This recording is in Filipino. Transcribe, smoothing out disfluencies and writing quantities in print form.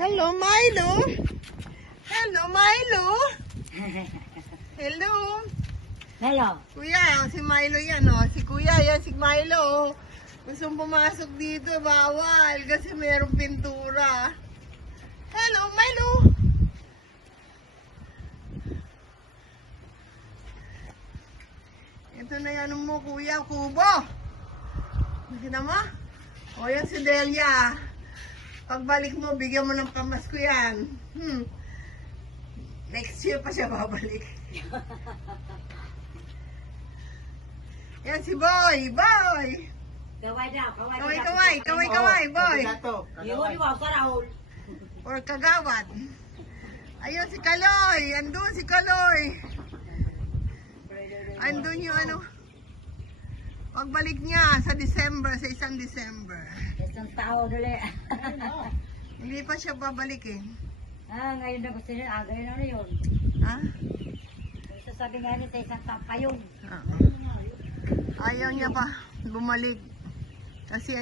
Hello, Milo. Hello, Milo. Hello. Hello. Kuya, si Milo yan, oh. Si Kuya, yan si Milo, oh. Gusto pumasok dito, bawal. Kasi mayroong pintura. Hello, Milo. Ito na yan mo, Kuya, kubo. Nakita mo? O, yan si Delia. Pagbalik mo, bigyan mo ng pamasko yan. Next year pa siya babalik. Yan si Boy. Boy! Kaway daw, Kaway, Boy. Yun, wow, Raul. Or Kagawad. Ayun si Kaloy. Andun si Kaloy. Andun yung ano. Pagbalik niya sa December, sa isang December. Isang tao dali. Hindi pa siya babalik eh. Ngayon na gusto niya, ngayon na yun. Ha? Sasabi nga niya, isang tao pa yun. Ayaw niya pa bumalik. Kasi